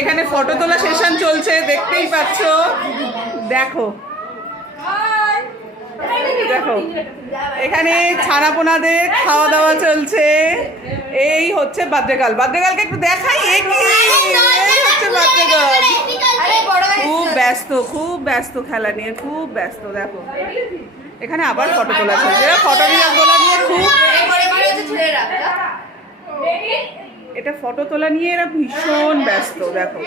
এখানে ফটো তোলা সেশন চলছে, দেখতেই পাচ্ছ। দেখো দেখো এখানে ছানাপোনাদের খাওয়া দাওয়া চলছে। এই হচ্ছে বার্থডে গার্লকে একটু দেখাই। এই হচ্ছে বার্থডে গার্ল, খুব ব্যস্ত খেলা নিয়ে, খুব ব্যস্ত। দেখো এখানে আবার ফটো তোলা চলছে, ফটো তোলা নিয়ে খুব, এটা ফটো তোলা নিয়ে এরা ভীষণ ব্যস্ত। দেখো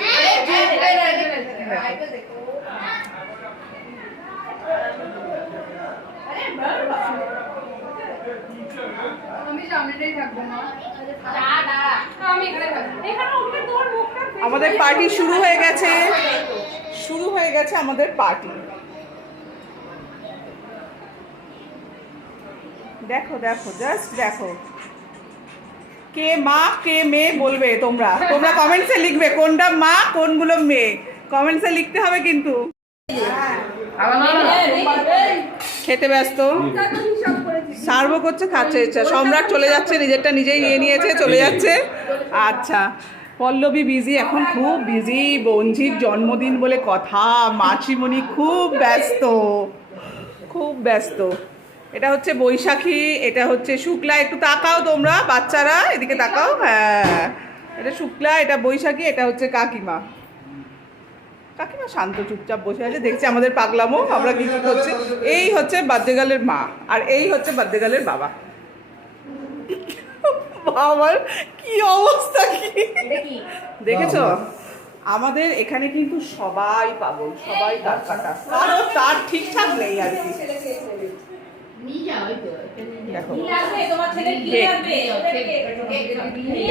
আমাদের পার্টি শুরু হয়ে গেছে আমাদের পার্টি। দেখো দেখো জাস্ট দেখো, কে মা কে মেয়ে বলবে তোমরা কমেন্টসে লিখবে কোনটা মা কোনগুলো মেয়ে, কমেন্টসে লিখতে হবে কিন্তু। খেতে ব্যস্ত, সার্ভ করছে, খাচ্ছে। সম্রাট চলে যাচ্ছে, নিজেরটা নিজেই নিয়ে নিয়েছে, চলে যাচ্ছে। আচ্ছা, পল্লবী বিজি, এখন খুব বিজি, বঞ্জির জন্মদিন বলে কথা, মাসিমণি খুব ব্যস্ত। এটা হচ্ছে বৈশাখী, এটা হচ্ছে শুক্লা। একটু তাকাও তোমরা বাচ্চারা, এদিকে তাকাও। হ্যাঁ, এটা শুক্লা, এটা বৈশাখী, এটা হচ্ছে কাকিমা শান্ত চুপচাপ বসে আছে, দেখছি আমাদের পাগলামো, আমরা কি করছি। এই হচ্ছে বার্থডে গার্লের মা, আর এই হচ্ছে বার্থডে গার্লের বাবা। বাবার কি অবস্থা, কি দেখেছো? আমাদের এখানে কিন্তু সবাই পাগল, সবাই তার কাটা, কারো তার ঠিকঠাক নেই আর কি।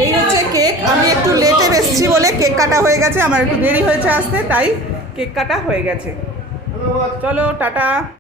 এই হচ্ছে কেক। আমি একটু লেটে এসেছি বলে কেক কাটা হয়ে গেছে, আমার একটু দেরি হয়েছে আসতে, তাই কেক কাটা হয়ে গেছে। চলো টাটা।